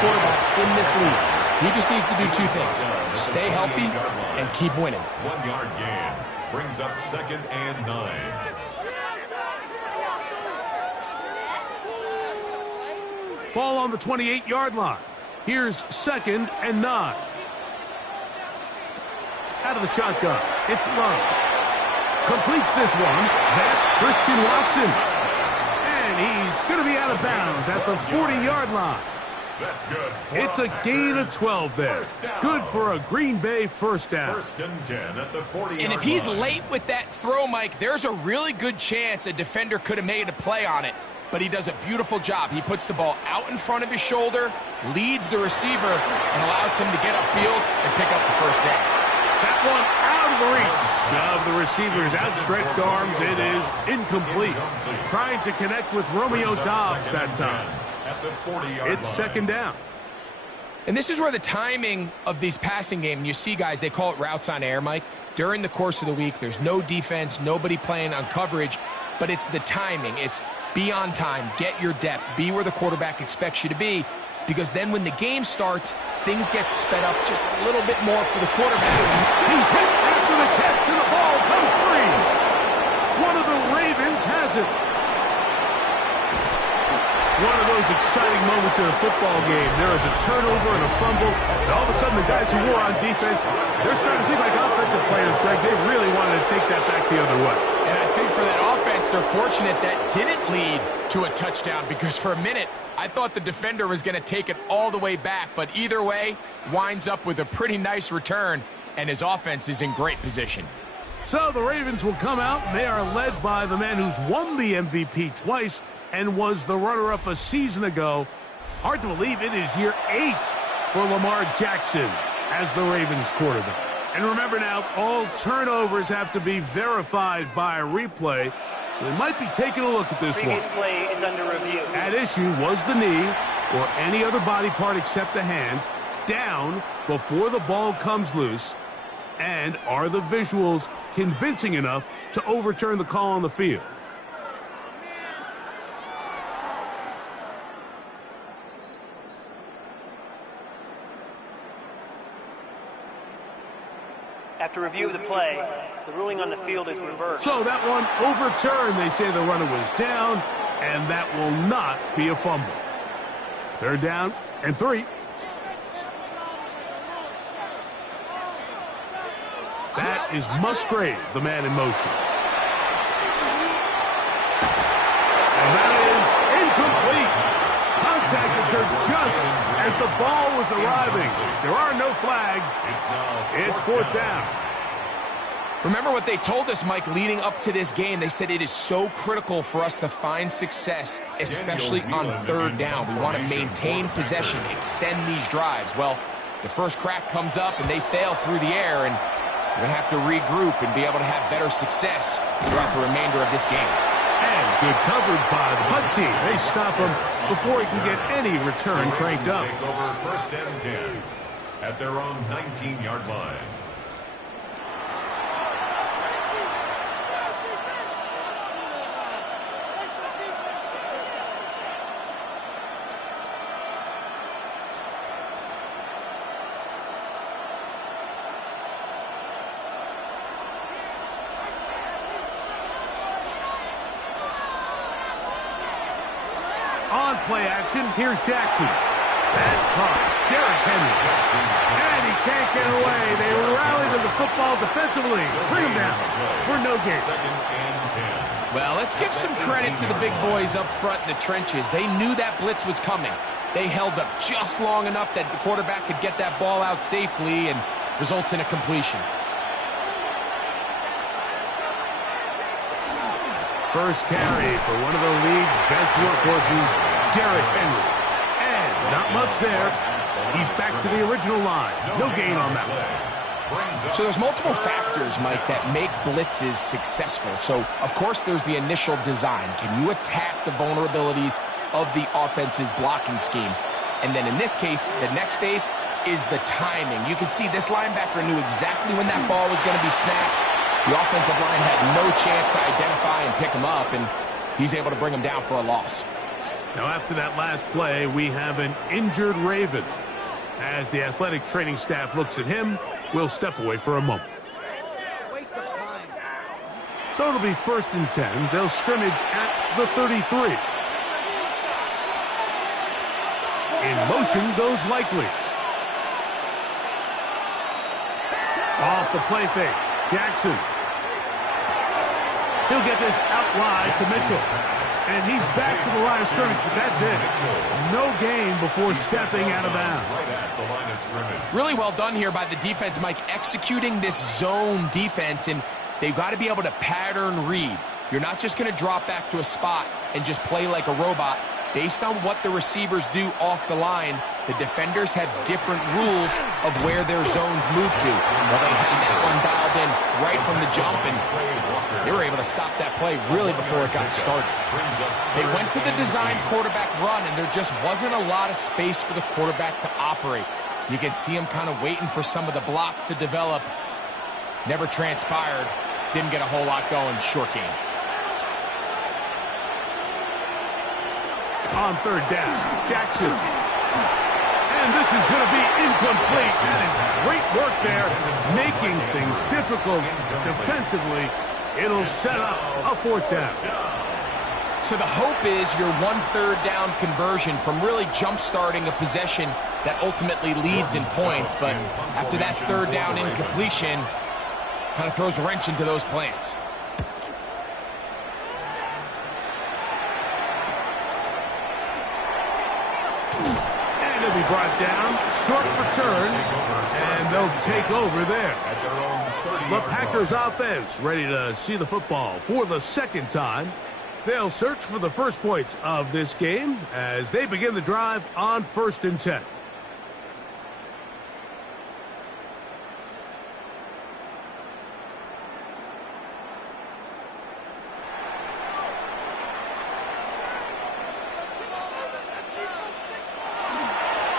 quarterbacks in this league. He just needs to do two things: stay healthy and keep winning. 1 yard gain brings up 2nd and 9. Ball on the 28-yard line. Here's 2nd and 9. Out of the shotgun. It's Love. Completes this one. That's Christian Watson. And he's going to be out of bounds at the 40-yard line. That's good. It's a gain of 12 there. Good for a Green Bay first down. 1st and 10 at the 40-yard line. And if he's late with that throw, Mike, there's a really good chance a defender could have made a play on it. But he does a beautiful job. He puts the ball out in front of his shoulder, leads the receiver, and allows him to get upfield and pick up the first down. That one out of the reach of the receiver's outstretched arms. It is incomplete. Trying to connect with Romeo Doubs that time. At the 40-yard It's 2nd down. And this is where the timing of these passing game, you see guys, they call it routes on air, Mike. During the course of the week, there's no defense, nobody playing on coverage, but it's the timing. It's be on time, get your depth, be where the quarterback expects you to be, because then when the game starts, things get sped up just a little bit more for the quarterback. He's hit after the catch, and the ball comes free. One of the Ravens has it. One of those exciting moments in a football game. There is a turnover and a fumble, and all of a sudden the guys who were on defense, they're starting to think like offensive players, Greg. They really wanted to take that back the other way. And I think for that offense, they're fortunate that didn't lead to a touchdown, because for a minute, I thought the defender was going to take it all the way back, but either way, winds up with a pretty nice return, and his offense is in great position. So the Ravens will come out, and they are led by the man who's won the MVP twice and was the runner-up a season ago. Hard to believe it is year 8 for Lamar Jackson as the Ravens quarterback. And remember now, all turnovers have to be verified by a replay, so they might be taking a look at this one. Previous play is under review. At issue was the knee, or any other body part except the hand, down before the ball comes loose, and are the visuals convincing enough to overturn the call on the field? After review of the play, the ruling on the field is reversed. So that one overturned. They say the runner was down, and that will not be a fumble. 3rd down and 3. That is Musgrave, the man in motion. And that is incomplete. Contact occurred just as the ball was arriving. There are no flags. It's 4th down. Remember what they told us, Mike, leading up to this game. They said it is so critical for us to find success, especially on 3rd down. We want to maintain possession, extend these drives. Well, the first crack comes up, and they fail through the air, and we're going to have to regroup and be able to have better success throughout the remainder of this game. And good coverage by the punt team. They stop him before he can get any return cranked up. Take over 1st and 10 at their own 19-yard line. On play action, here's Jackson. That's caught. Derrick Henry. And he can't get away. They rally to the football defensively. Bring him down for no gain. 2nd and 10. Well, let's give some credit to the big boys up front in the trenches. They knew that blitz was coming. They held up just long enough that the quarterback could get that ball out safely, and results in a completion. First carry for one of the league's best workhorses, Derrick Henry. And not much there. He's back to the original line. No gain on that one. So there's multiple factors, Mike, that make blitzes successful. So, of course, there's the initial design. Can you attack the vulnerabilities of the offense's blocking scheme? And then in this case, the next phase is the timing. You can see this linebacker knew exactly when that ball was going to be snapped. The offensive line had no chance to identify and pick him up, and he's able to bring him down for a loss. Now, after that last play, we have an injured Raven. As the athletic training staff looks at him, we'll step away for a moment. So it'll be 1st and 10. They'll scrimmage at the 33. In motion goes Likely. Off the play fake. Jackson. He'll get this out wide to Mitchell. And he's back to the line of scrimmage, but that's it. No gain before stepping out of bounds. Really well done here by the defense, Mike, executing this zone defense, and they've got to be able to pattern read. You're not just going to drop back to a spot and just play like a robot. Based on what the receivers do off the line, the defenders have different rules of where their zones move to. Well, they had that one dialed in right from the jump, and they were able to stop that play really before it got started. They went to the design quarterback run, and there just wasn't a lot of space for the quarterback to operate. You can see him kind of waiting for some of the blocks to develop. Never transpired. Didn't get a whole lot going. Short game. On 3rd down, Jackson. And this is going to be incomplete. That is great work there, making things difficult defensively. It'll set up a 4th down. So the hope is your 1/3 down conversion from really jump-starting a possession that ultimately leads in points. But after that 3rd down incompletion, kind of throws a wrench into those plans. And he'll be brought down. Short return. And they'll take over there. The Packers offense ready to see the football for the 2nd time. They'll search for the first points of this game as they begin the drive on 1st and 10.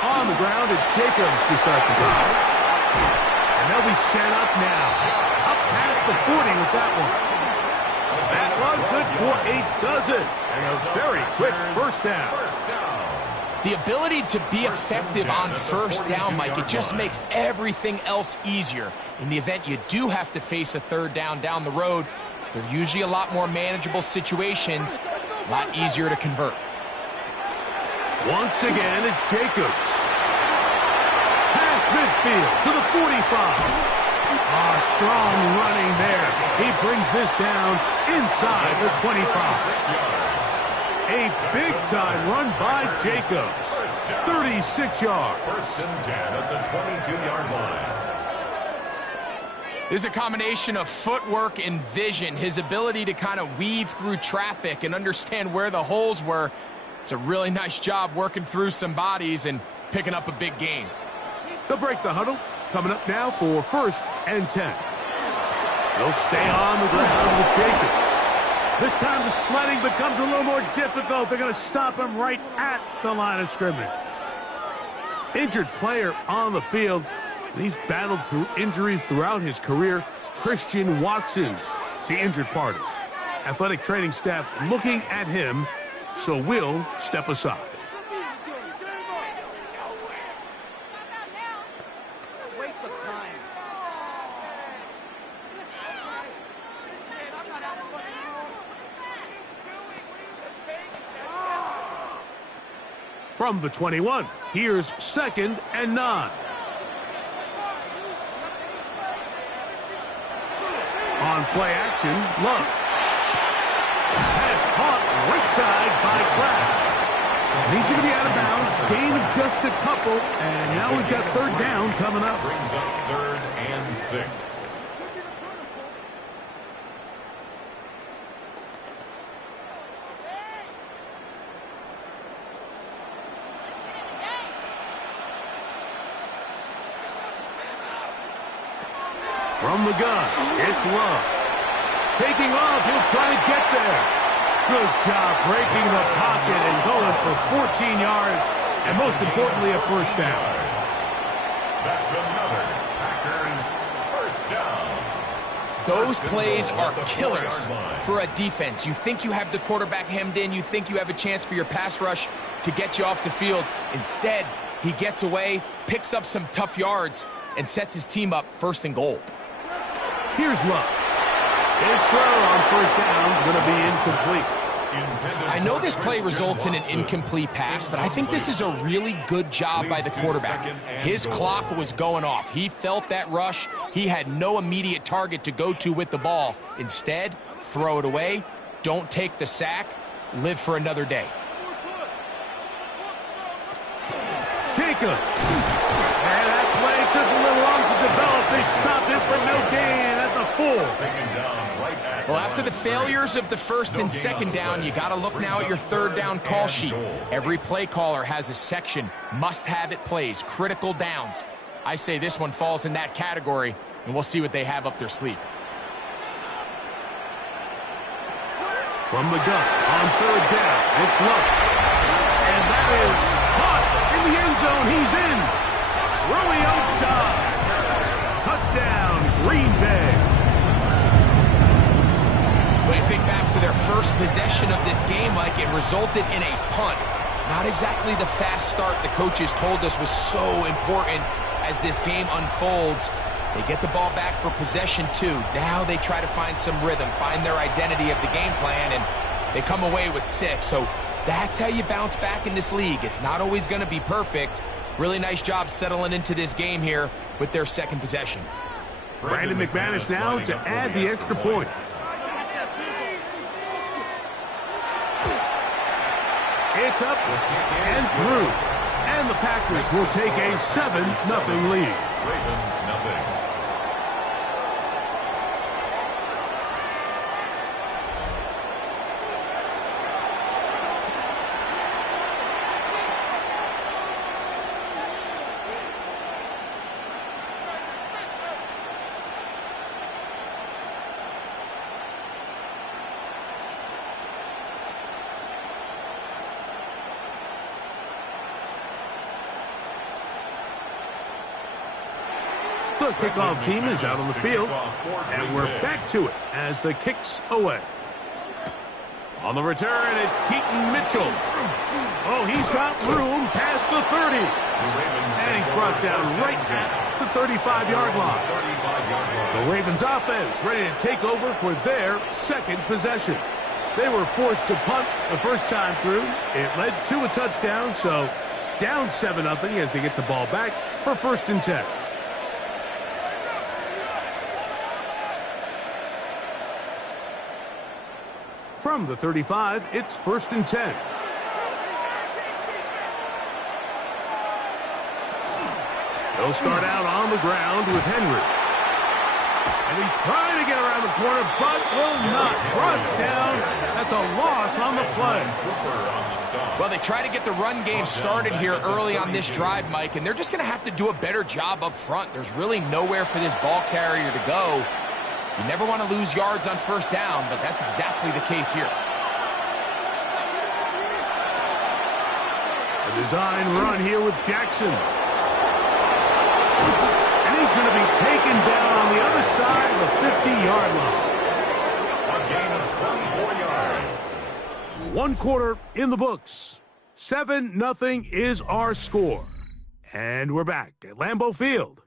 On the ground, it's Jacobs to start the drive. And they'll be set up now. Up past the 40 with that one. That one good for a dozen. And a very quick 1st down. The ability to be effective on 1st down, Mike, it just makes everything else easier. In the event you do have to face a 3rd down the road, they're usually a lot more manageable situations, a lot easier to convert. Once again, it's Jacobs. Past midfield to the 45. Strong running there. He brings this down inside the 25. A big-time run by Jacobs. 36 yards. 1st and 10 at the 22-yard line. There's a combination of footwork and vision, his ability to kind of weave through traffic and understand where the holes were. It's a really nice job working through some bodies and picking up a big gain. They'll break the huddle. Coming up now for 1st and 10. They'll stay on the ground with Jacobs. This time the sledding becomes a little more difficult. They're going to stop him right at the line of scrimmage. Injured player on the field. He's battled through injuries throughout his career. Christian Watson, the injured party. Athletic training staff looking at him, so we'll step aside. From the 21, here's 2nd and 9. On play action, Love. Pass caught right side by Kraft. And he's going to be out of bounds. Gain of just a couple. And now we've got 3rd down coming up. Brings up 3rd and 6. From the gun, it's Love. Taking off, he'll try to get there. Good job breaking the pocket and going for 14 yards, and most importantly, a 1st down. That's another Packers 1st down. Those plays are killers for a defense. You think you have the quarterback hemmed in. You think you have a chance for your pass rush to get you off the field. Instead, he gets away, picks up some tough yards, and sets his team up 1st and goal. Here's Love. His throw on 1st down is going to be incomplete. I know this play results in an incomplete pass, but I think this is a really good job by the quarterback. His clock was going off. He felt that rush. He had no immediate target to go to with the ball. Instead, throw it away. Don't take the sack. Live for another day. Jacob. And that play took a little long to develop. They stopped it for no gain at the 4. Well, after the failures of the 1st and 2nd down, you got to look now at your 3rd down call sheet. Every play caller has a section, must-have-it plays, critical downs. I say this one falls in that category, and we'll see what they have up their sleeve. From the gun on 3rd down, it's Love. And that is caught in the end zone. He's in. Romeo Dobbs. Touchdown, Green Bay. When you think back to their first possession of this game, Mike, it resulted in a punt. Not exactly the fast start the coaches told us was so important as this game unfolds. They get the ball back for possession 2. Now they try to find some rhythm, find their identity of the game plan, and they come away with 6. So that's how you bounce back in this league. It's not always going to be perfect. Really nice job settling into this game here with their 2nd possession. Brandon McManus now to add the extra point. It's up and through. And the Packers will take a 7-0 lead. Ravens nothing. The kickoff team is out on the field, and we're back to it as the kick's away. On the return, it's Keaton Mitchell. Oh, he's got room past the 30. And he's brought down right at the 35-yard line. The Ravens offense ready to take over for their 2nd possession. They were forced to punt the first time through. It led to a touchdown, so down 7-0 as they get the ball back for 1st and 10. From the 35, it's 1st and 10. They'll start out on the ground with Henry. And he's trying to get around the corner, but will not. Brought down. That's a loss on the play. Well, they try to get the run game started here early on this drive, Mike, and they're just going to have to do a better job up front. There's really nowhere for this ball carrier to go. You never want to lose yards on 1st down, but that's exactly the case here. A design run here with Jackson. And he's going to be taken down on the other side of the 50-yard line. A gain of 24 yards. 1 quarter in the books. 7-0 is our score. And we're back at Lambeau Field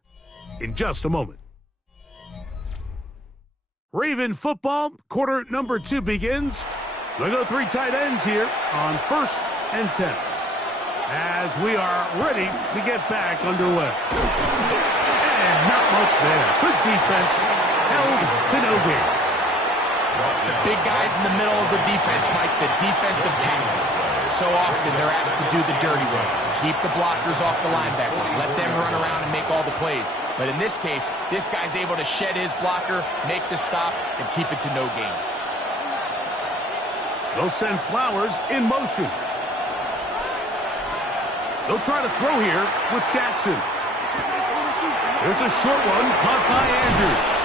in just a moment. Raven football, quarter number 2 begins. We'll go 3 tight ends here on 1st and 10. As we are ready to get back underway. And not much there. Good defense, held to no gain. The big guys in the middle of the defense, Mike, the defensive tackles. So often they're asked to do the dirty work. Keep the blockers off the linebackers. Let them run around and make all the plays. But in this case, this guy's able to shed his blocker, make the stop, and keep it to no gain. They'll send Flowers in motion. They'll try to throw here with Jackson. There's a short one caught by Andrews.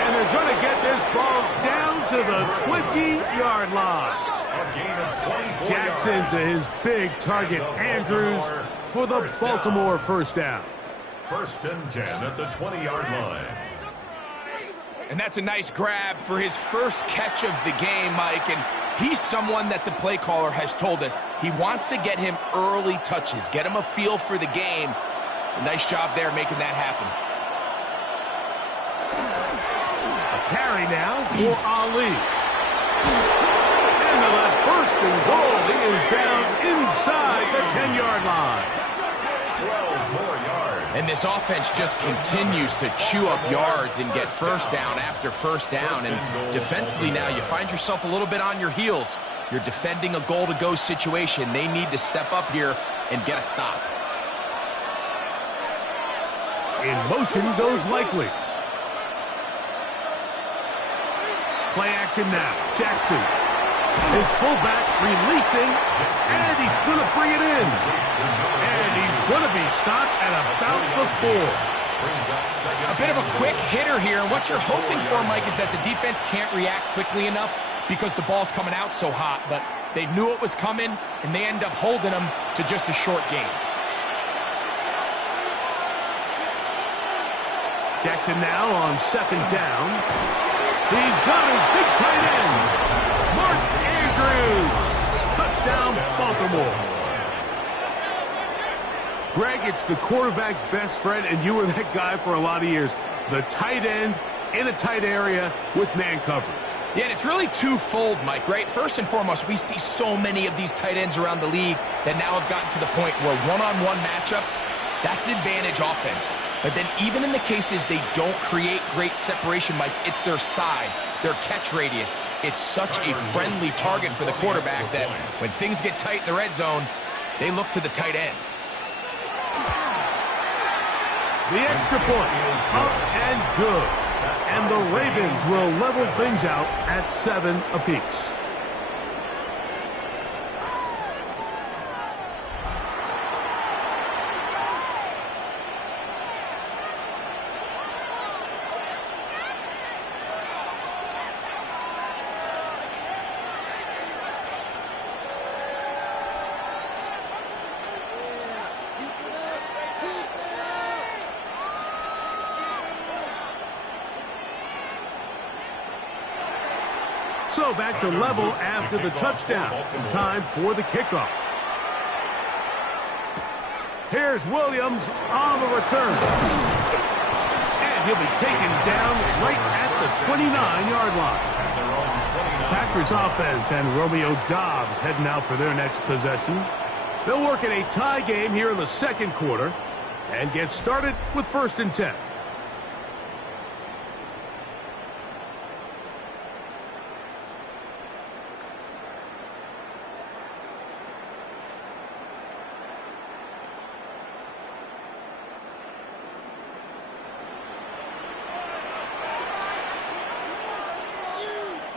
And they're going to get this ball down to the 20-yard line. Jackson to his big target, Andrews, for the Baltimore 1st down. 1st and 10 at the 20-yard line. And that's a nice grab for his first catch of the game, Mike. And he's someone that the play caller has told us he wants to get him early touches, get him a feel for the game. A nice job there making that happen. A carry now for Ali. And that first and goal is down inside the 10-yard line. 12 more yards. And this offense just continues to chew up yards and get first down after first down. And defensively now, you find yourself a little bit on your heels. You're defending a goal-to-go situation. They need to step up here and get a stop. In motion goes Likely. Play action now. Jackson. His fullback releasing, and he's going to bring it in. And he's going to be stopped at about the 4. A bit of a quick hitter here. And what you're hoping for, Mike, is that the defense can't react quickly enough because the ball's coming out so hot. But they knew it was coming, and they end up holding them to just a short gain. Jackson now on second down. He's got his big tight end, Mark Andrews. Touchdown, Baltimore. Greg, it's the quarterback's best friend, and you were that guy for a lot of years. The tight end in a tight area with man coverage. Yeah, and it's really twofold, Mike, right? First and foremost, we see so many of these tight ends around the league that now have gotten to the point where one-on-one matchups, that's advantage offense. But then even in the cases they don't create great separation, Mike, it's their size, their catch radius. It's such a friendly target for the quarterback that when things get tight in the red zone, they look to the tight end. The extra point is up and good. And the Ravens will level things out at 7 apiece. So back to level after the touchdown. Time for the kickoff. Here's Williams on the return. And he'll be taken down right at the 29-yard line. Packers offense and Romeo Doubs heading out for their next possession. They'll work in a tie game here in the second quarter and get started with 1st and 10.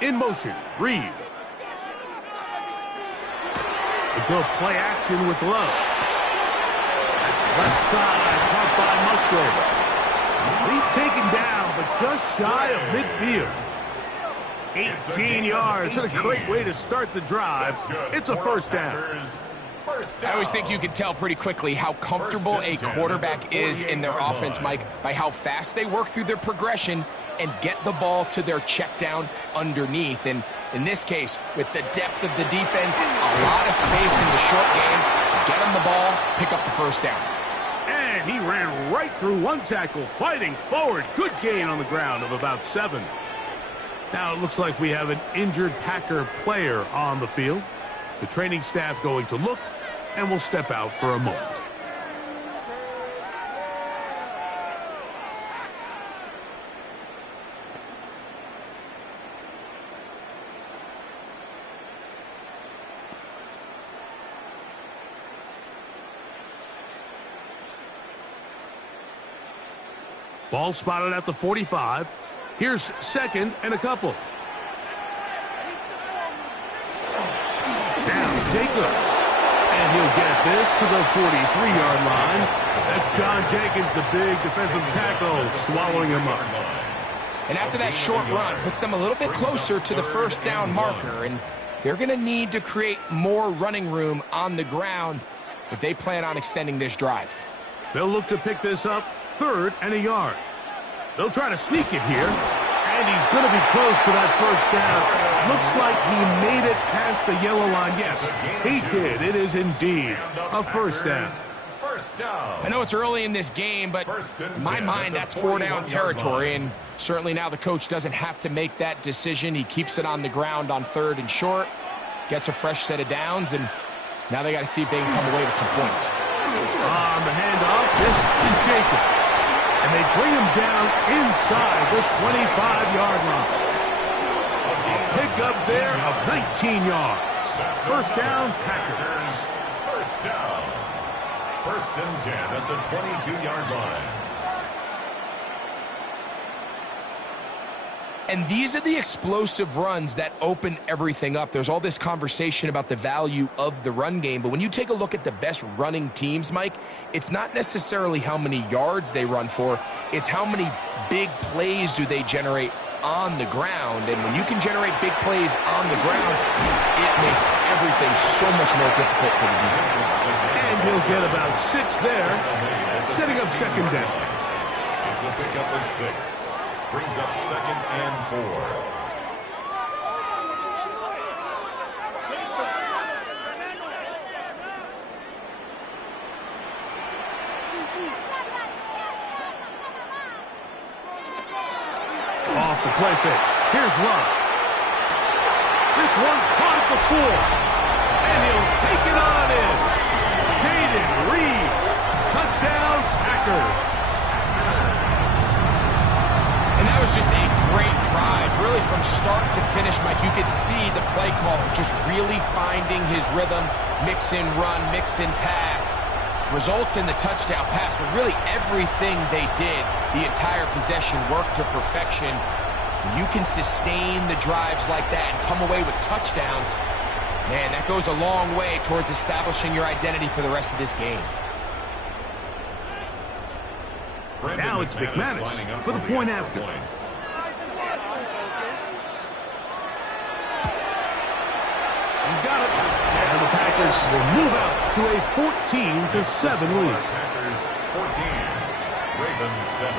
In motion, Reed. A good play action with Love. That's left side, caught by Musgrove. He's taken down, but just shy of midfield. 18 yards. What a great way to start the drive. It's a first down. I always think you can tell pretty quickly how comfortable a quarterback is in their offense, Mike, by how fast they work through their progression and get the ball to their check down underneath. And in this case, with the depth of the defense, a lot of space in the short game, get them the ball, pick up the first down. And he ran right through one tackle, fighting forward. Good gain on the ground of about 7. Now it looks like we have an injured Packer player on the field. The training staff going to look, and will step out for a moment. Ball spotted at the 45. Here's 2nd and a couple. Down Jacobs. And he'll get this to the 43-yard line. That's John Jenkins, the big defensive tackle, swallowing him up. And after that short run, puts them a little bit closer to the first down marker. And they're going to need to create more running room on the ground if they plan on extending this drive. They'll look to pick this up 3rd and a yard. They'll try to sneak it here. And he's going to be close to that first down. Looks like he made it past the yellow line. Yes, he did. It is indeed a first down. I know it's early in this game, but in my mind, that's 4-down territory, and certainly now the coach doesn't have to make that decision. He keeps it on the ground on 3rd and short, gets a fresh set of downs, and now they got to see if they can come away with some points. On the handoff, this is Jacobs. And they bring him down inside the 25-yard line. A pickup there of 19 yards. First down, Packers. First down. 1st and 10 at the 22-yard line. And these are the explosive runs that open everything up. There's all this conversation about the value of the run game, but when you take a look at the best running teams, Mike, it's not necessarily how many yards they run for, it's how many big plays do they generate on the ground. And when you can generate big plays on the ground, it makes everything so much more difficult for the defense. And he'll get about 6 there, setting up 2nd down. It's a pickup of 6. Brings up 2nd and 4. Off the play fake. Here's Love. This one caught at the 4. And he'll take it on in. Jaden Reed. Touchdown, Packers. And that was just a great drive. Really from start to finish, Mike, you could see the play caller just really finding his rhythm. Mix in run, mix in pass. Results in the touchdown pass, but really everything they did, the entire possession worked to perfection. When you can sustain the drives like that and come away with touchdowns, man, that goes a long way towards establishing your identity for the rest of this game. Now it's McManus for the point after. He's got it. And the Packers will move out to a 14-7 lead. Packers 14, Ravens 7.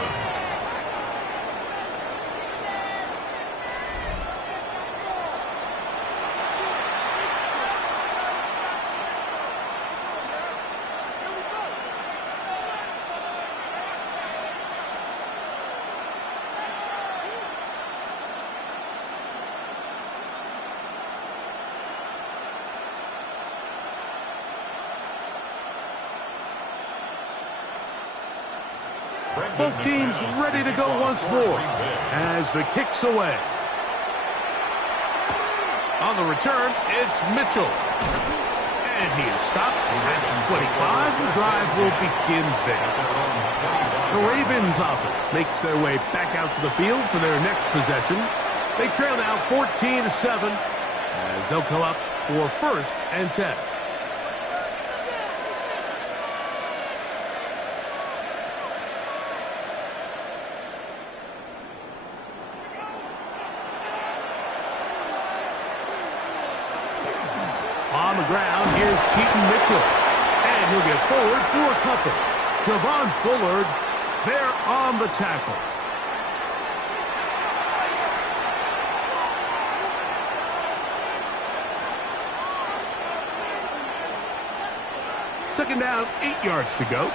Both teams ready to go once more as the kick's away. On the return, it's Mitchell. And he is stopped at 25. The drive will begin there. The Ravens offense makes their way back out to the field for their next possession. They trail now 14-7 as they'll come up for 1st and 10. On the ground, here's Keaton Mitchell. And he'll get forward for a couple. Javon Bullard there on the tackle. Second down, 8 yards to go.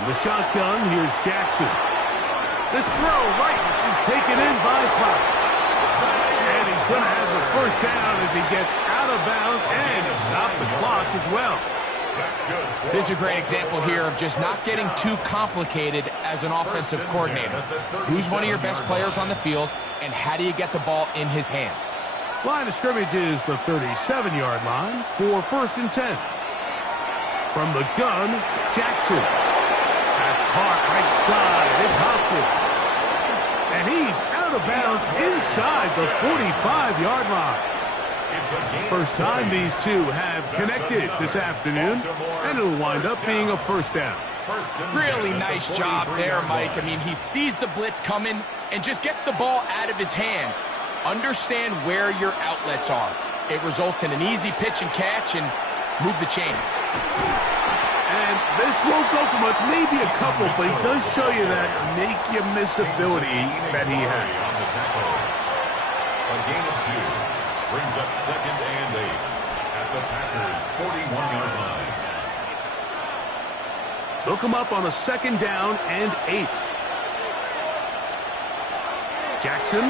In the shotgun, here's Jackson. This throw right is taken in by Flowers. And he's going to have the first down as he gets out of bounds, and he stopped the clock as well. This is a great example here of just not getting too complicated as an offensive coordinator. Who's one of your best players on the field, and how do you get the ball in his hands? Line of scrimmage is the 37-yard line for 1st and 10. From the gun, Jackson. That's caught right side. It's Hopkins. And he's out of bounds inside the 45-yard line. First time these two have connected this afternoon, and it'll wind up being a first down. Really nice job there, Mike. I mean, he sees the blitz coming and just gets the ball out of his hands. Understand where your outlets are. It results in an easy pitch and catch and move the chains. And this won't go for much, maybe a couple, but he does show you that make-you-miss ability that he has. A gain of 2 brings up 2nd and 8 at the Packers' 41-yard line. They'll come up on a 2nd down and 8. Jackson.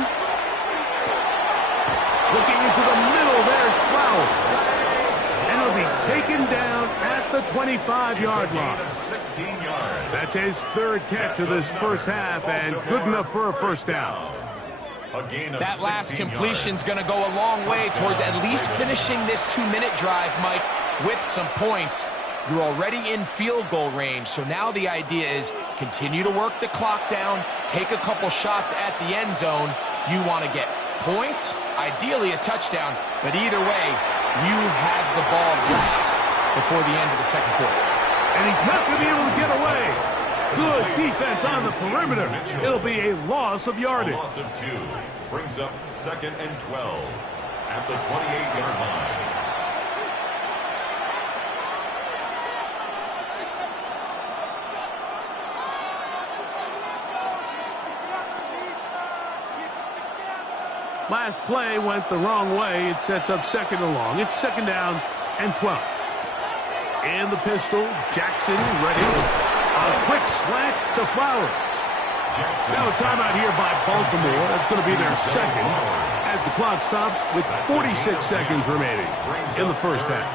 Looking into the middle, there's Flowers. And he'll be taken down at the 25-yard line. 16 yards. That's his 3rd catch of this first half, and good enough for a first down. That last completion's going to go a long way towards at least finishing this 2-minute drive, Mike, with some points. You're already in field goal range, so now the idea is continue to work the clock down, take a couple shots at the end zone. You want to get points, ideally a touchdown, but either way, you have the ball last before the end of the second quarter. And he's not going to be able to get away. Good defense on the perimeter. It'll be a loss of yardage. A loss of 2 brings up 2nd and 12 at the 28-yard line. Last play went the wrong way. It sets up 2nd and long. It's 2nd down and 12. And the pistol, Jackson ready. A quick slant to Flowers. Now a timeout here by Baltimore. That's going to be their 2nd as the clock stops with 46 seconds remaining in the first half.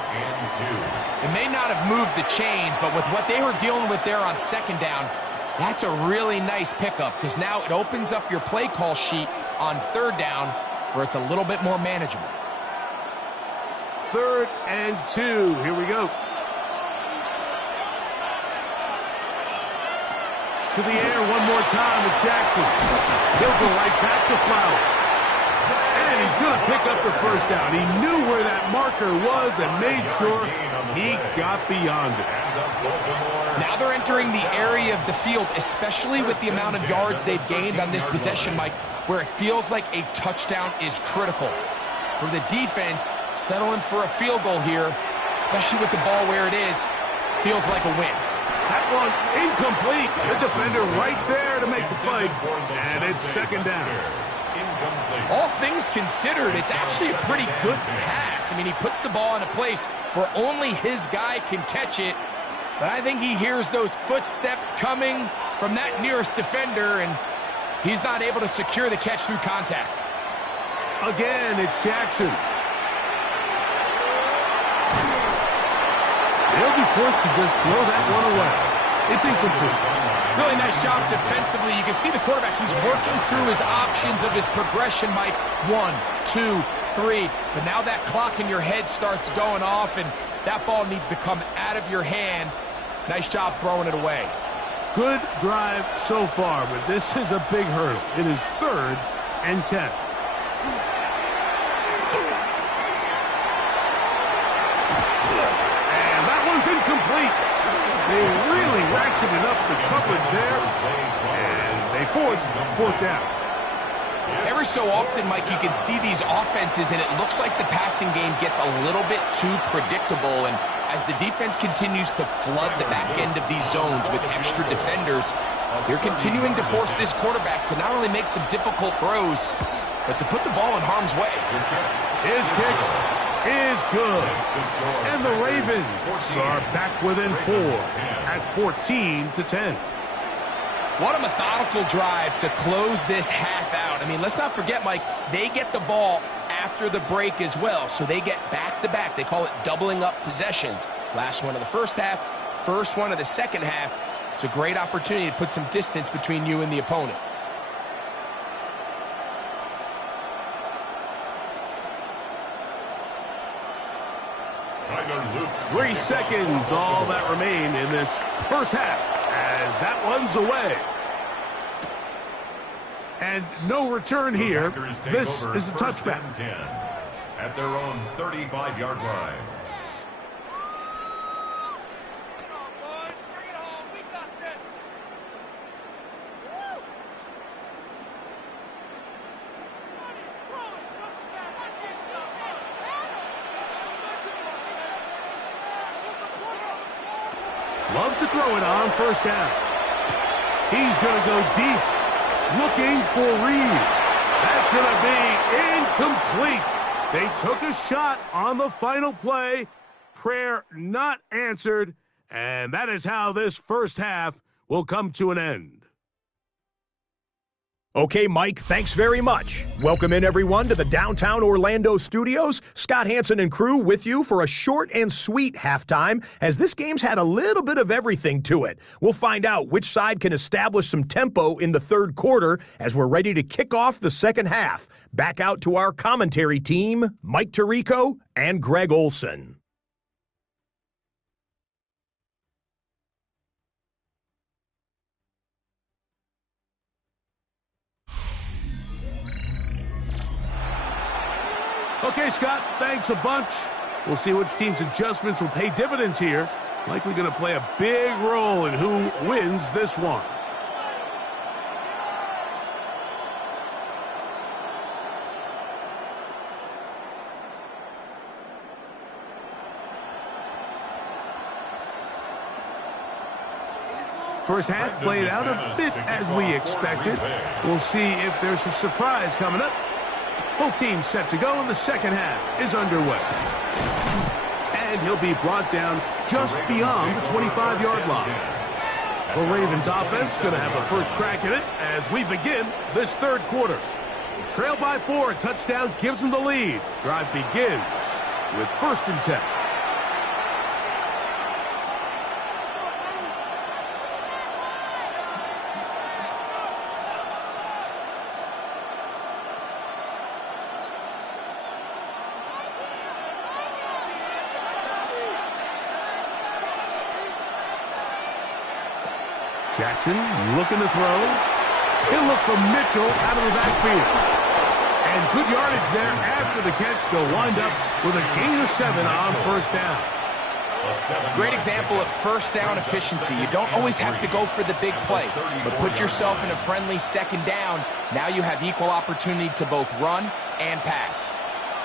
It may not have moved the chains, but with what they were dealing with there on 2nd down, that's a really nice pickup because now it opens up your play call sheet on 3rd down where it's a little bit more manageable. 3rd and 2. Here we go. To the air one more time with Jackson. He'll go right back to Flowers. And he's going to pick up the first down. He knew where that marker was and made sure he got beyond it. Now they're entering the area of the field, especially with the amount of yards they've gained on this possession, Mike, where it feels like a touchdown is critical. For the defense, settling for a field goal here, especially with the ball where it is, feels like a win. That one incomplete. The defender right there to make the play. And it's 2nd down. All things considered, it's actually a pretty good pass. I mean, he puts the ball in a place where only his guy can catch it. But I think he hears those footsteps coming from that nearest defender, and he's not able to secure the catch through contact. Again, it's Jackson. They'll be forced to just throw that one away. It's incomplete. Really nice job defensively. You can see the quarterback. He's working through his options of his progression, Mike. 1, 2, 3. But now that clock in your head starts going off, and that ball needs to come out of your hand. Nice job throwing it away. Good drive so far, but this is a big hurdle. It is 3rd and 10. And that one's incomplete. They really ratcheted up the coverage there, and they force 4th down. Every so often, Mike, you can see these offenses, and it looks like the passing game gets a little bit too predictable. And as the defense continues to flood the back end of these zones with extra defenders, they're continuing to force this quarterback to not only make some difficult throws, but to put the ball in harm's way. His kick is good. And the Ravens are back within 4 at 14-10. What a methodical drive to close this half out. I mean, let's not forget, Mike, they get the ball after the break as well, so they get back-to-back. They call it doubling up possessions. Last one of the first half, first one of the second half. It's a great opportunity to put some distance between you and the opponent. Tyler Luke. 3 seconds, all that remain in this first half, as that one's away. And no return here. This is a touchback. At their own 35-yard line. Love to throw it on first down. He's going to go deep, looking for Reed. That's going to be incomplete. They took a shot on the final play. Prayer not answered, and that is how this first half will come to an end. Okay, Mike, thanks very much. Welcome in, everyone, to the downtown Orlando studios. Scott Hansen and crew with you for a short and sweet halftime, as this game's had a little bit of everything to it. We'll find out which side can establish some tempo in the third quarter as we're ready to kick off the second half. Back out to our commentary team, Mike Tirico and Greg Olson. Okay, Scott, thanks a bunch. We'll see which team's adjustments will pay dividends here. Likely going to play a big role in who wins this one. First half played out a bit as we expected. We'll see if there's a surprise coming up. Both teams set to go, and the second half is underway. And he'll be brought down just beyond the 25-yard line. The Ravens offense going to have a first crack at it as we begin this third quarter. Trailed by 4, a touchdown gives them the lead. Drive begins with 1st and 10. Jackson looking to throw. He'll look for Mitchell out of the backfield. And good yardage there after the catch. They'll wind up with a gain of 7 on first down. Great example of first down efficiency. You don't always have to go for the big play, but put yourself in a friendly second down. Now you have equal opportunity to both run and pass.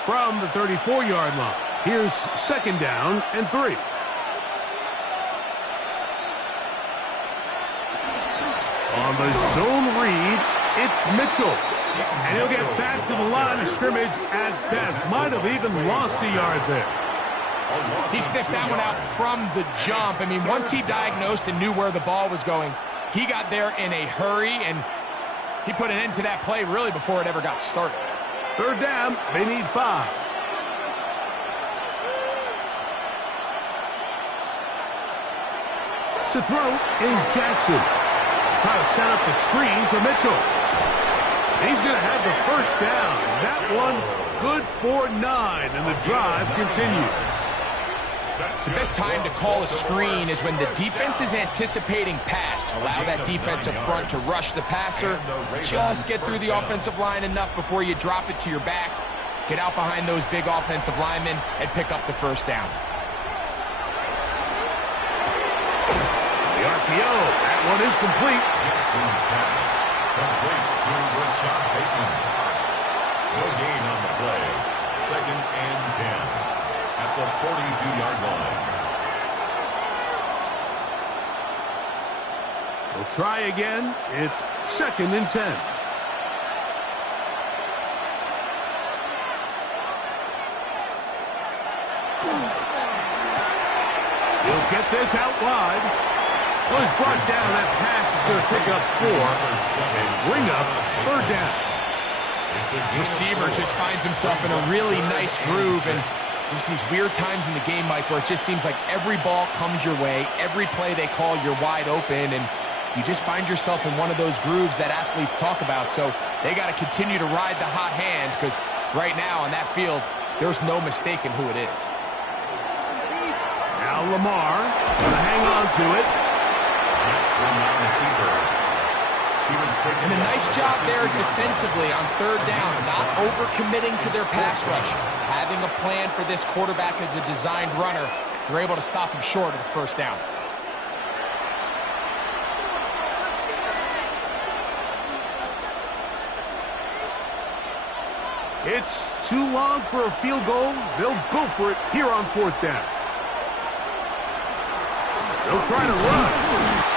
From the 34-yard line, here's 2nd down and 3. On the zone read, it's Mitchell. And he'll get back to the line of scrimmage at best. Might have even lost a yard there. He sniffed that one out from the jump. I mean, once he diagnosed and knew where the ball was going, he got there in a hurry, and he put an end to that play really before it ever got started. 3rd down, they need 5. To throw is Jackson. Try to set up the screen to Mitchell. He's going to have the first down. That one good for 9, and the drive continues. The best time to call a screen is when the defense is anticipating pass. Allow that defensive front to rush the passer. Just get through the offensive line enough before you drop it to your back. Get out behind those big offensive linemen and pick up the first down. The RPO, that one is complete. Jackson's pass, complete to Rashad Bateman. No gain on the play. 2nd and 10 at the 42-yard line. We'll try again. It's 2nd and 10. He'll get this out wide. Well, he's brought down. That pass is going to pick up 4 and bring up 3rd down. Receiver just finds himself in a really nice groove, and there's these weird times in the game, Mike, where it just seems like every ball comes your way, every play they call, you're wide open, and you just find yourself in one of those grooves that athletes talk about. So they got to continue to ride the hot hand, because right now on that field, there's no mistaking who it is. Now Lamar going to hang on to it. And a nice job there defensively on 3rd down, not overcommitting to their pass rush. Having a plan for this quarterback as a designed runner, they're able to stop him short of the first down. It's too long for a field goal. They'll go for it here on 4th down. They'll try to run.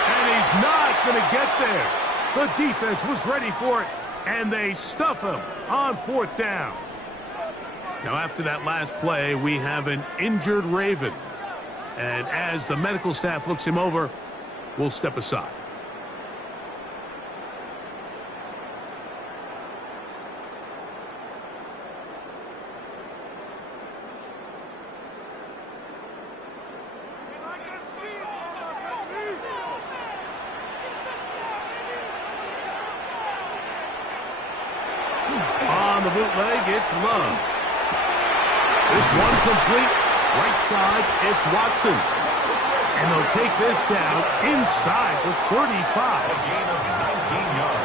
And he's not going to get there. The defense was ready for it, and they stuff him on 4th down. Now, after that last play, we have an injured Raven. And as the medical staff looks him over, we'll step aside. On the bootleg, it's Love. This one complete. Right side, it's Watson. And they'll take this down inside the 35.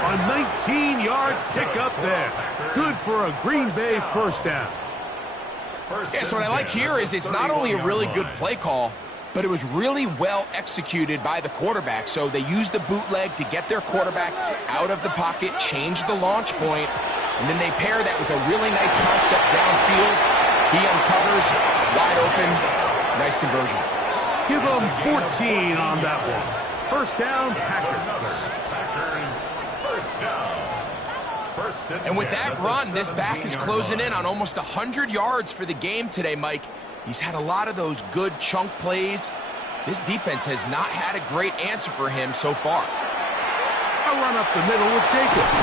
A 19-yard pickup there. Good for a Green Bay 1st down. Yeah, so what I like here is it's not only a really good play call, but it was really well executed by the quarterback. So they used the bootleg to get their quarterback out of the pocket, change the launch point, and then they pair that with a really nice concept downfield. He uncovers, wide open, nice conversion. Give them 14 on that one. 1st down, Packers. First down. And with that run, this back is closing in on almost 100 yards for the game today, Mike. He's had a lot of those good chunk plays. This defense has not had a great answer for him so far. A run up the middle with Jacobs.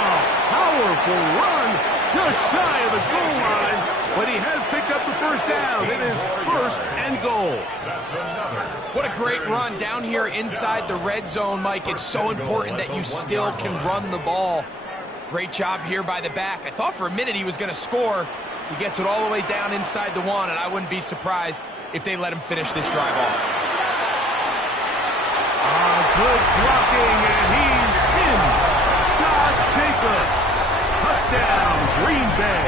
A powerful run. Just shy of the goal line, but he has picked up the 1st down. It is 1st and goal. What a great run down here inside the red zone, Mike. It's so important that you still can run the ball. Great job here by the back. I thought for a minute he was going to score. He gets it all the way down inside the 1, and I wouldn't be surprised if they let him finish this drive off. Good blocking, and he's in. Josh Jacobs. Touchdown, Green Bay.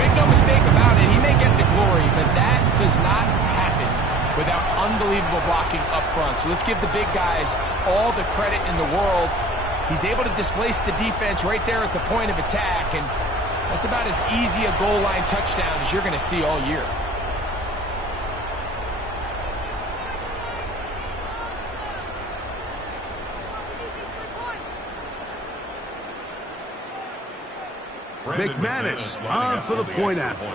Make no mistake about it, he may get the glory, but that does not happen without unbelievable blocking up front. So let's give the big guys all the credit in the world. He's able to displace the defense right there at the point of attack, and that's about as easy a goal line touchdown as you're going to see all year. McManus on for the point after.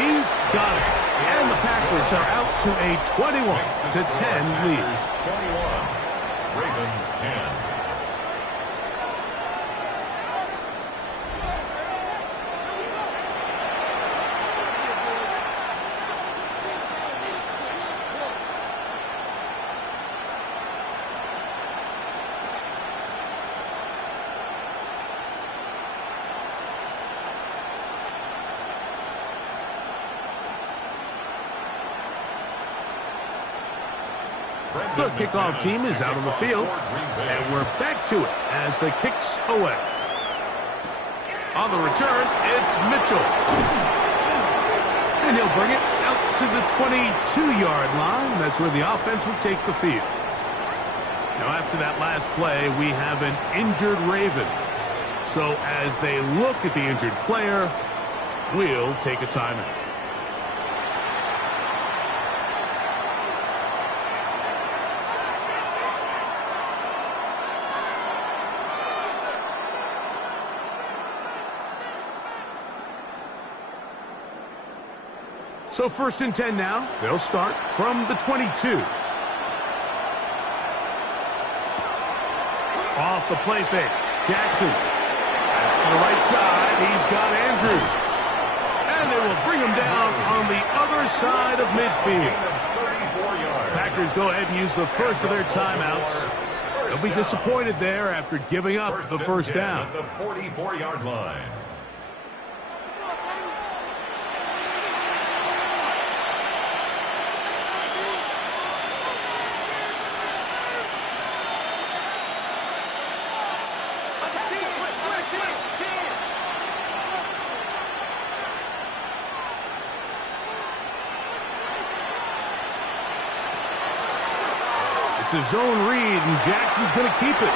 He's got it. And the Packers are out to a 21-10 lead. 21. Ravens 10. The kickoff team is out on the field, and we're back to it as the kicks away. On the return, it's Mitchell. And he'll bring it out to the 22-yard line. That's where the offense will take the field. Now, after that last play, we have an injured Raven. So as they look at the injured player, we'll take a timeout. So 1st and 10 now. They'll start from the 22. Off the play fake. Jackson. That's to the right side. He's got Andrews. And they will bring him down on the other side of midfield. Packers go ahead and use the first of their timeouts. They'll be disappointed there after giving up the 1st down. At the 44-yard line. It's a zone read, and Jackson's going to keep it.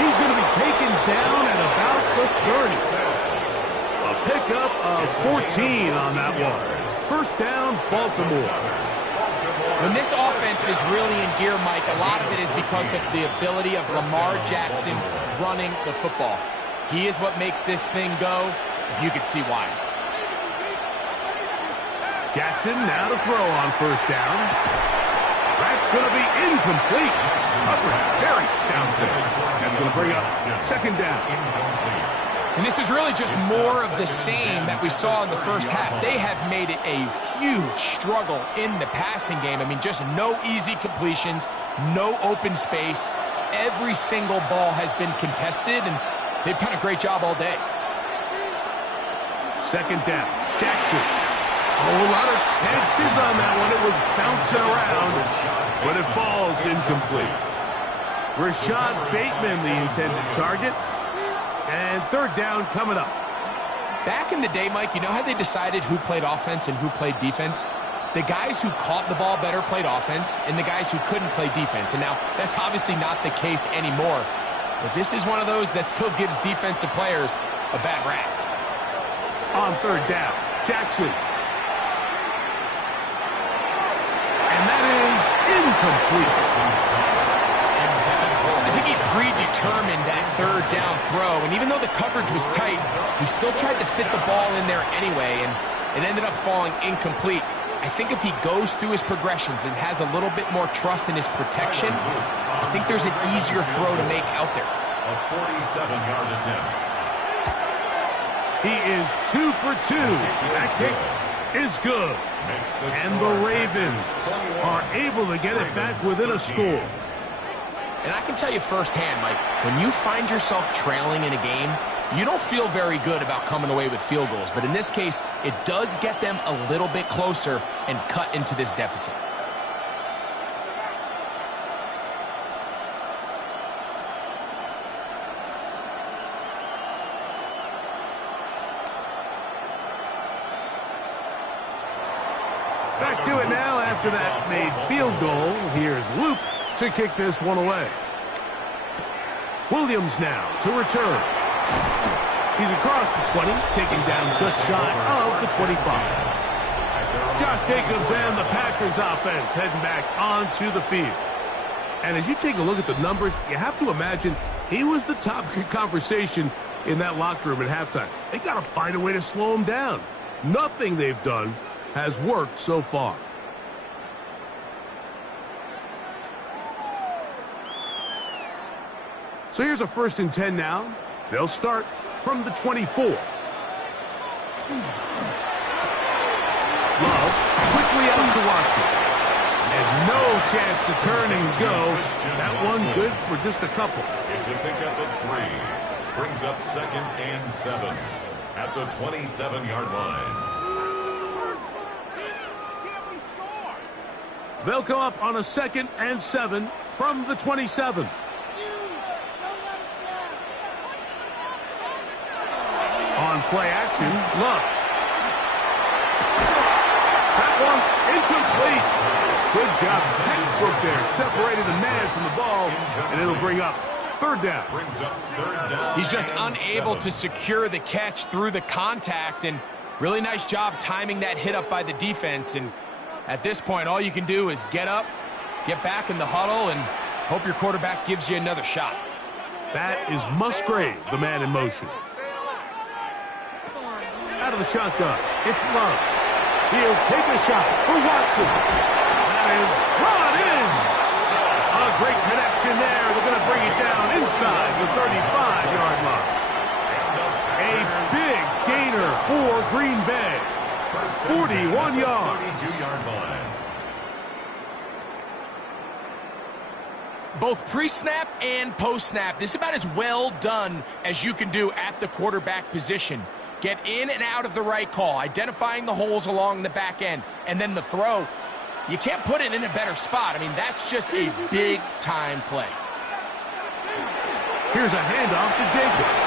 He's going to be taken down at about the 30. pickup of 14 on that one. First down, Baltimore. When this offense is really in gear, Mike, a lot of it is because of the ability of Lamar Jackson running the football. He is what makes this thing go. You can see why. Jackson now to throw on first down. That's going to be incomplete. Coverage very stout there. That's going to bring up second down. And this is really just more of the same that we saw in the first half. They have made it a huge struggle in the passing game. I mean, just no easy completions, no open space. Every single ball has been contested, and they've done a great job all day. Second down, Jackson. A lot of chances on that one. It was bouncing around, but it falls incomplete. Rashad Bateman, the intended target. And third down coming up. Back in the day, Mike, you know how they decided who played offense and who played defense? The guys who caught the ball better played offense, and the guys who couldn't play defense. And now, that's obviously not the case anymore. But this is one of those that still gives defensive players a bad rap. On third down, Jackson. And that is incomplete. I think he predetermined that third down throw, and even though the coverage was tight, he still tried to fit the ball in there anyway, and it ended up falling incomplete. I think if he goes through his progressions and has a little bit more trust in his protection, I think there's an easier throw to make out there. A 47-yard attempt. He is 2 for 2. That kick is good. And the Ravens are able to get it back within a score. And I can tell you firsthand, Mike, when you find yourself trailing in a game, you don't feel very good about coming away with field goals. But in this case, it does get them a little bit closer and cut into this deficit. Back to it now after that made field goal. Here's Luke to kick this one away. Williams now to return. He's across the 20, taking down just shy of the 25. Josh Jacobs and the Packers offense heading back onto the field. And as you take a look at the numbers, you have to imagine he was the topic of conversation in that locker room at halftime. They got to find a way to slow him down. Nothing they've done has worked so far. So here's a 1st and 10 now. They'll start from the 24. Love quickly out to Watson. And no chance to turn and go. That one good for just a couple. It's a pickup of 3. Brings up 2nd and 7 at the 27-yard line. They'll come up on a 2nd and 7 from the 27. On play action, Love. That one incomplete. Good job, textbook there. Separated the man from the ball, and it'll bring up third down. He's just unable to secure the catch through the contact, and really nice job timing that hit up by the defense. And at this point, all you can do is get up, get back in the huddle, and hope your quarterback gives you another shot. That is Musgrave, the man in motion. Out of the shotgun, it's Love. He'll take a shot for Watson. That is brought in. A great connection there. They're going to bring it down inside the 35-yard line. A big gainer for Green Bay. 41 yards. 32-yard line. Both pre-snap and post-snap, this is about as well done as you can do at the quarterback position. Get in and out of the right call, identifying the holes along the back end, and then the throw. You can't put it in a better spot. I mean, that's just a big-time play. Here's a handoff to Jacobs.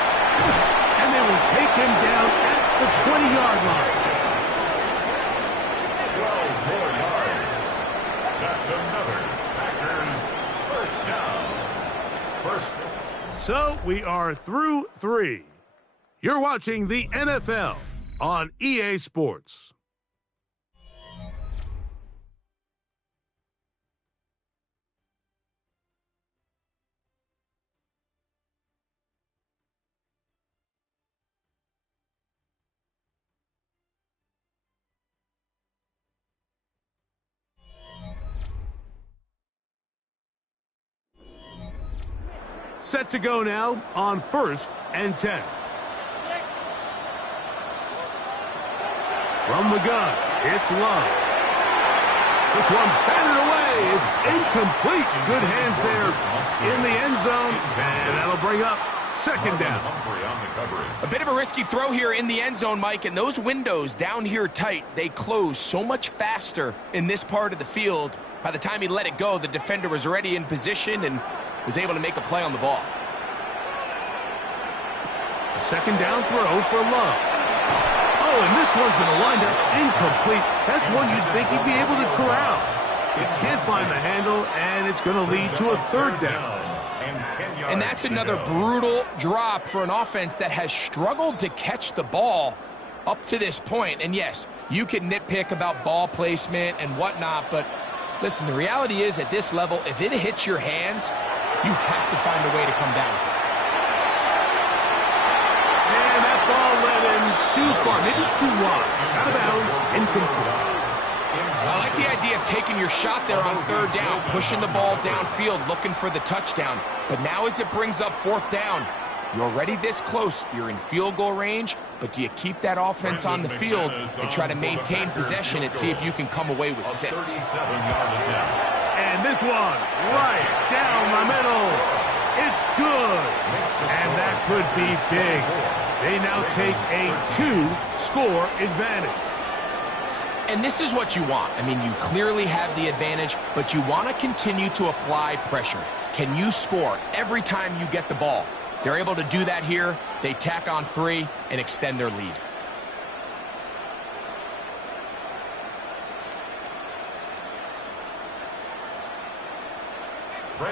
And they will take him down at the 20-yard line. 12 more yards. That's another Packers first down. First down. So we are through 3. You're watching the NFL on EA Sports. Set to go now on 1st and 10. From the gun, it's Love. This one batted away. It's incomplete. Good hands there in the end zone, and that'll bring up 2nd down. A bit of a risky throw here in the end zone, Mike, and those windows down here tight, they close so much faster in this part of the field. By the time he let it go, the defender was already in position and was able to make a play on the ball. A 2nd down throw for Love. Oh, and this one's going to wind up incomplete. That's one you'd think he'd be able to corral. He can't find the handle, and it's going to lead to a 3rd down. And that's another brutal drop for an offense that has struggled to catch the ball up to this point. And yes, you can nitpick about ball placement and whatnot, but listen, the reality is at this level, if it hits your hands, you have to find a way to come down with it. And that ball led in too far, maybe too wide. Out of bounds, incomplete. I like the idea of taking your shot there on 3rd down, pushing the ball downfield, looking for the touchdown. But now as it brings up 4th down, you're already this close. You're in field goal range, but do you keep that offense on the field and try to maintain possession and see if you can come away with 6? And this one, right down the middle. It's good. And that could be big. They now take a 2-score advantage. And this is what you want. I mean, you clearly have the advantage, but you want to continue to apply pressure. Can you score every time you get the ball? They're able to do that here. They tack on 3 and extend their lead.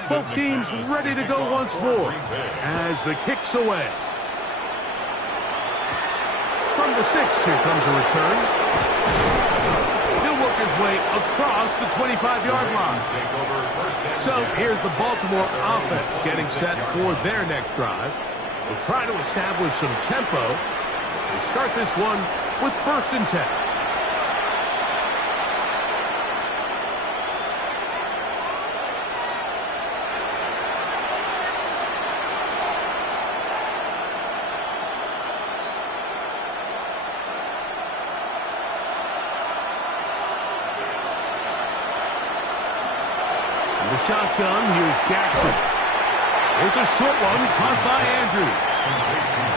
Both teams ready to go once more as the kick's away. From the 6, here comes a return. He'll work his way across the 25-yard line. So here's the Baltimore offense getting set for their next drive. They'll try to establish some tempo as they start this one with 1st and 10. The shotgun, here's Jackson. There's a short one caught by Andrews.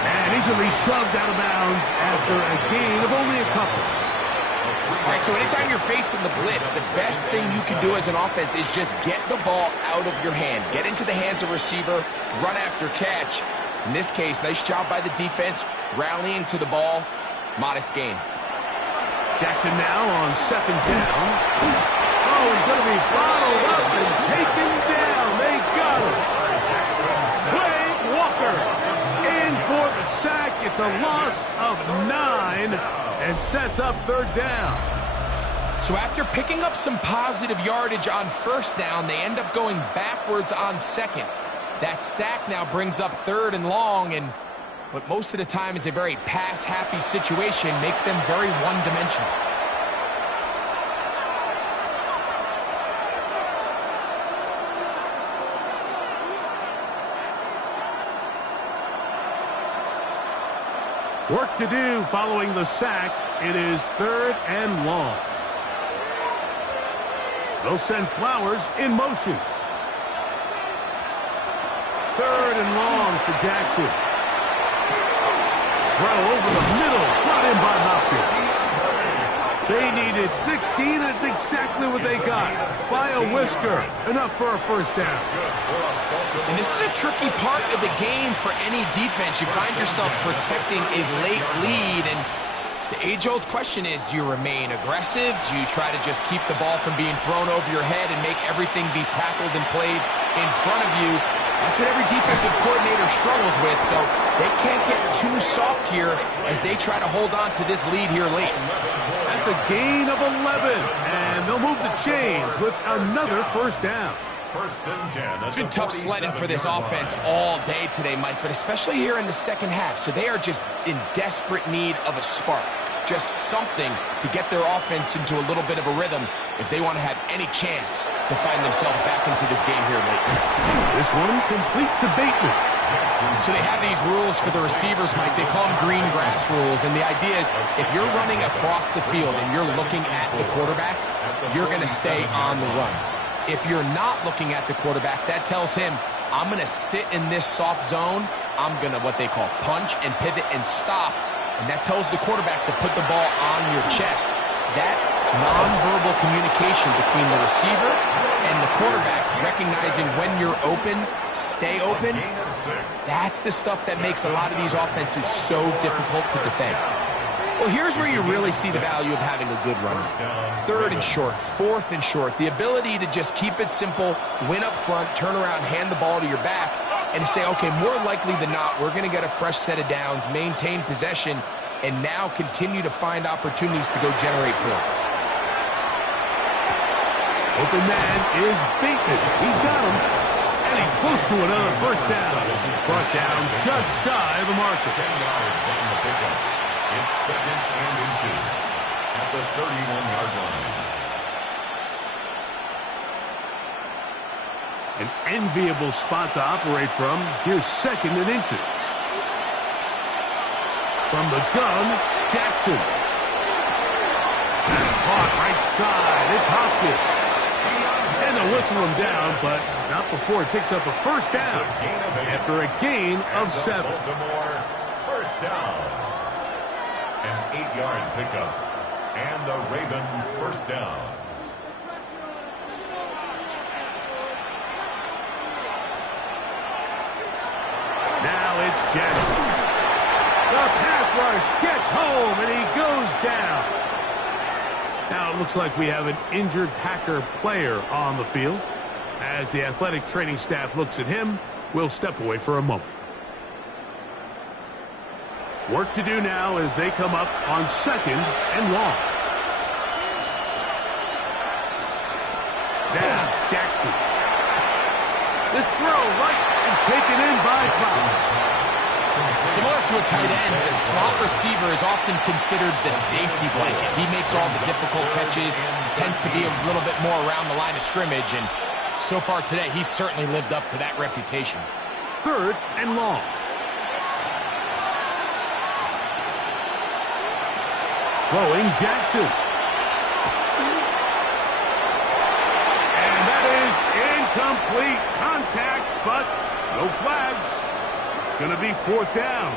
And he's going to be shoved out of bounds after a gain of only a couple. All right, so anytime you're facing the blitz, the best thing you can do as an offense is just get the ball out of your hand. Get into the hands of receiver, run after catch. In this case, nice job by the defense, rallying to the ball. Modest gain. Jackson now on 2nd down. Oh, he's going to be bottled up and taken down. They got him. Blake Walker in for the sack. It's a loss of 9 and sets up 3rd down. So after picking up some positive yardage on 1st down, they end up going backwards on 2nd. That sack now brings up 3rd and long, and what most of the time is a very pass-happy situation makes them very one-dimensional. Work to do following the sack. It is 3rd and long. They'll send Flowers in motion. 3rd and long for Jackson. Throw over the middle, brought in by Hopkins. They needed 16, and it's exactly what they got. By a whisker, enough for a 1st down. And this is a tricky part of the game for any defense. You find yourself protecting a late lead, and the age-old question is, do you remain aggressive? Do you try to just keep the ball from being thrown over your head and make everything be tackled and played in front of you? That's what every defensive coordinator struggles with, so they can't get too soft here as they try to hold on to this lead here late. That's a gain of 11, and they'll move the chains with another first down. First and 10. It's been tough sledding for this offense all day today, Mike, but especially here in the second half. So they are just in desperate need of a spark, just something to get their offense into a little bit of a rhythm if they want to have any chance to find themselves back into this game here late. This one complete to Bateman. So they have these rules for the receivers, Mike. They call them green grass rules, and the idea is if you're running across the field and you're looking at the quarterback, you're going to stay on the run. If you're not looking at the quarterback, that tells him, I'm going to sit in this soft zone. I'm going to what they call punch and pivot and stop. And that tells the quarterback to put the ball on your chest. That nonverbal communication between the receiver and the quarterback, recognizing when you're open, stay open, that's the stuff that makes a lot of these offenses so difficult to defend. Well, here's where you really see the value of having a good run. Third and short, fourth and short, the ability to just keep it simple, win up front, turn around, hand the ball to your back, and to say, okay, more likely than not, we're going to get a fresh set of downs, maintain possession, and now continue to find opportunities to go generate points. Open man is Bateman. He's got him. And he's close to another first down. He's brought down just shy of the marker. 10 yards on the pickup. It's second and inches at the 31-yard line. An enviable spot to operate from. Here's second and inches. From the gun, Jackson. That's caught right side. It's Hopkins. And they'll whistle him down, but not before he picks up a first down after a gain of 7. Baltimore, first down. An 8-yard pickup. And the Raven first down. Now it's Jackson. The pass rush gets home, and he goes down. Now it looks like we have an injured Packer player on the field. As the athletic training staff looks at him, we'll step away for a moment. Work to do now as they come up on second and long. Now Jackson. This throw right is taken in by Flowers. Similar to a tight end, the slot receiver is often considered the safety blanket. He makes all the difficult catches, tends to be a little bit more around the line of scrimmage, and so far today, he's certainly lived up to that reputation. Third and long. Throwing Jackson. And that is incomplete contact, but no flags. It's going to be fourth down.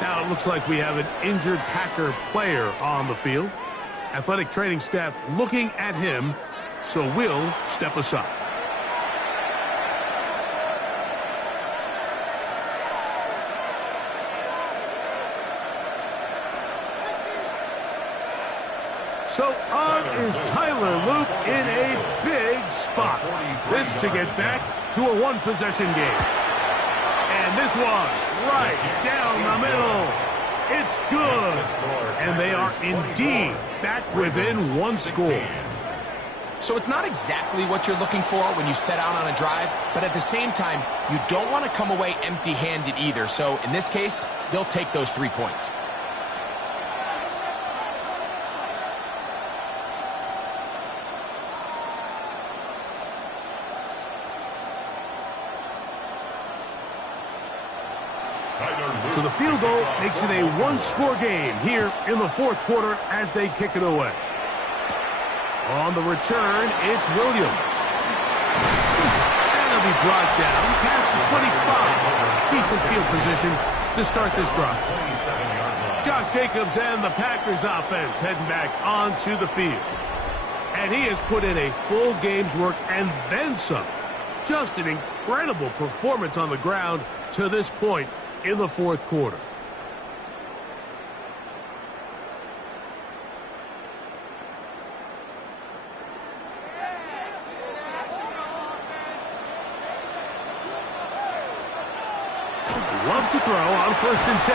Now it looks like we have an injured Packer player on the field. Athletic training staff looking at him, so we'll step aside. So on is Tyler Luke in a big spot. This to get back to a one-possession game. And this one right down the middle. It's good. And they are indeed back within one score. So it's not exactly what you're looking for when you set out on a drive, but at the same time, you don't want to come away empty-handed either. So in this case, they'll take those 3 points. So the field goal makes it a one-score game here in the fourth quarter as they kick it away. On the return, it's Williams. And he'll be brought down past the 25. Decent field position to start this drive. Josh Jacobs and the Packers offense heading back onto the field. And he has put in a full game's work and then some. Just an incredible performance on the ground to this point in the fourth quarter. to throw on 1st and 10.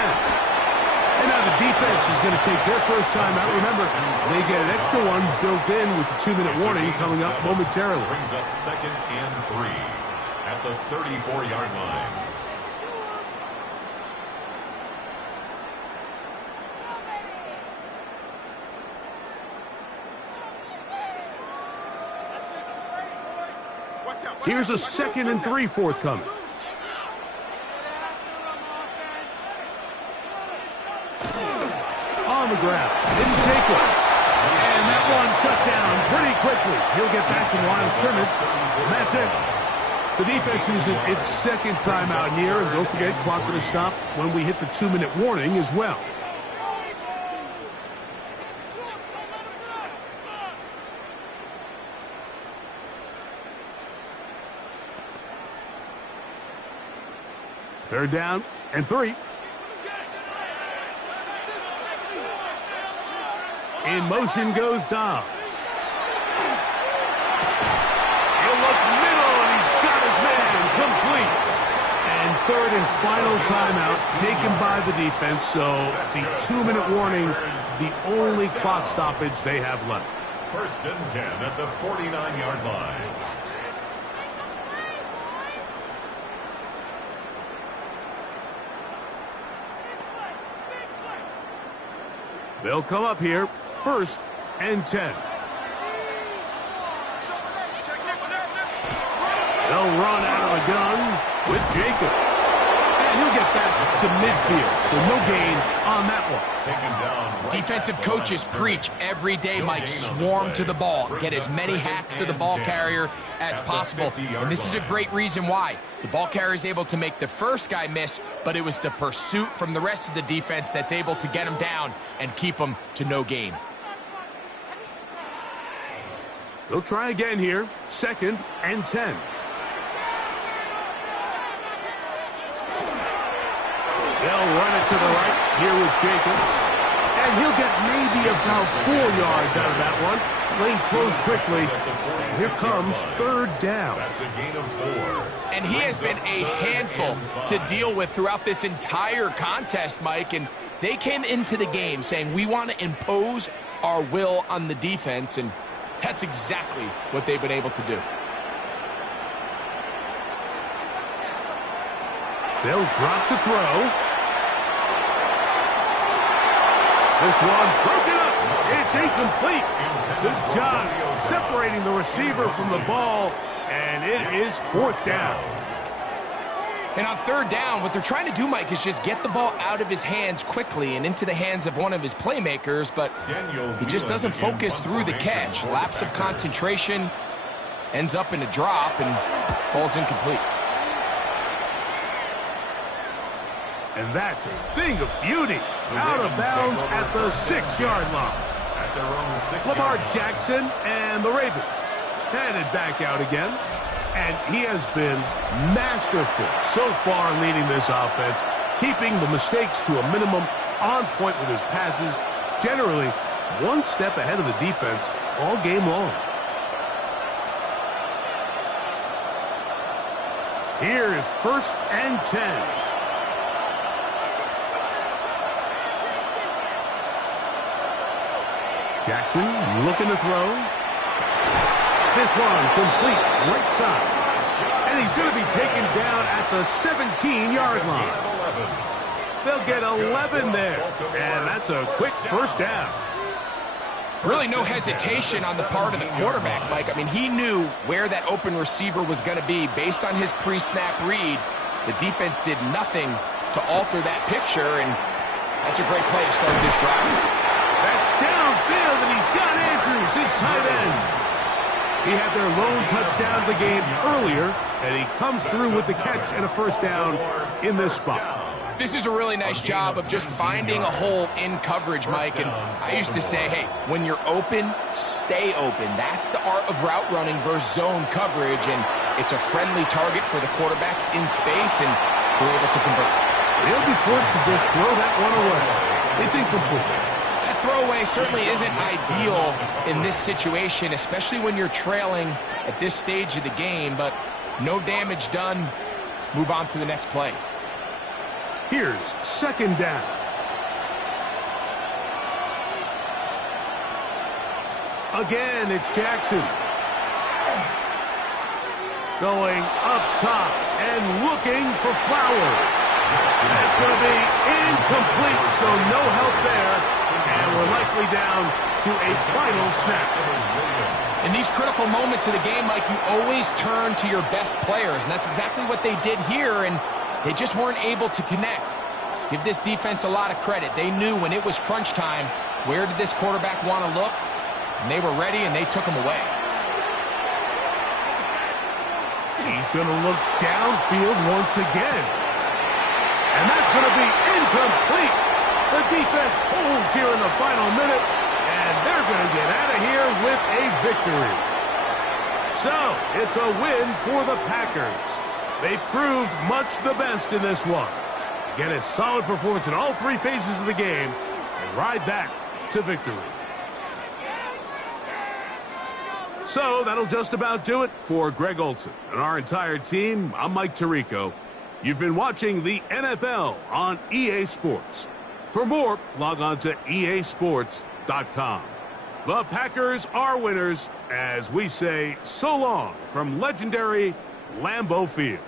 And now the defense is going to take their first time out. Remember, they get an extra one built in with the 2-minute warning coming up momentarily. Brings up 2nd and 3 at the 34-yard line. Here's a 2nd and 3 forthcoming. On the ground, it's Jacobs. And that one shut down pretty quickly. He'll get back to the line of scrimmage. And that's it. The defense uses its 2nd timeout here. And don't forget, clock going to stop when we hit the 2-minute warning as well. Third down and 3. In motion goes Dobbs. He'll look middle, and he's got his man complete. And 3rd and final timeout taken by the defense, so the 2-minute warning, the only clock stoppage they have left. 1st and 10 at the 49-yard line. They'll come up here, 1st and 10. They'll run out of the gun with Jacobs. And he'll get back to midfield, so no gain on that one. Taken down right. Defensive coaches preach every day, Mike, swarm to the ball. Get as many hacks to the ball carrier as possible. And this is a great reason why. The ball carrier is able to make the first guy miss, but it was the pursuit from the rest of the defense that's able to get him down and keep him to no gain. They'll try again here, 2nd and 10. They'll run it to the right here with Jacobs. And he'll get maybe about 4 yards out of that one. Lane closed quickly. Here comes 3rd down. That's a gain of 4. And he has been a handful to deal with throughout this entire contest, Mike. And they came into the game saying, we want to impose our will on the defense. And that's exactly what they've been able to do. They'll drop to throw. This one broken up. It's incomplete. Good job separating the receiver from the ball, and it is 4th down. And on 3rd down, what they're trying to do, Mike, is just get the ball out of his hands quickly and into the hands of one of his playmakers, but he just doesn't focus through the catch. Lapse of concentration, ends up in a drop, and falls incomplete. And that's a thing of beauty. Out of bounds at the 6-yard line. At their own 6 Lamar yard line. Jackson and the Ravens headed back out again. And he has been masterful so far leading this offense, keeping the mistakes to a minimum, on point with his passes, generally one step ahead of the defense all game long. Here is 1st and 10. Jackson looking to throw. This one complete right side. And he's going to be taken down at the 17-yard line. They'll get 11 there. And that's a quick 1st down. Really no hesitation on the part of the quarterback, Mike. I mean, he knew where that open receiver was going to be based on his pre-snap read. The defense did nothing to alter that picture, and that's a great play to start this drive. That's downfield, and he's got Andrews, his tight end. He had their lone touchdown of the game earlier, and he comes through with the catch and a 1st down in this spot. This is a really nice job of just finding a hole in coverage, Mike. And I used to say, hey, when you're open, stay open. That's the art of route running versus zone coverage, and it's a friendly target for the quarterback in space, and we're able to convert. He'll be forced to just throw that one away. It's incomplete. Throwaway certainly isn't ideal in this situation, especially when you're trailing at this stage of the game, but no damage done. Move on to the next play. Here's second down. Again, it's Jackson. Going up top and looking for Flowers. That's going to be incomplete, so no help there. And we're likely down to a final snap. In these critical moments of the game, Mike, you always turn to your best players, and that's exactly what they did here, and they just weren't able to connect. Give this defense a lot of credit. They knew when it was crunch time, where did this quarterback want to look? And they were ready, and they took him away. He's going to look downfield once again. And that's going to be incomplete. The defense holds here in the final minute, and they're going to get out of here with a victory. So, it's a win for the Packers. They proved much the best in this one. Get a solid performance in all three phases of the game and ride that to victory. So that'll just about do it for Greg Olson and our entire team. I'm Mike Tirico. You've been watching the NFL on EA Sports. For more, log on to easports.com. The Packers are winners as we say so long from legendary Lambeau Field.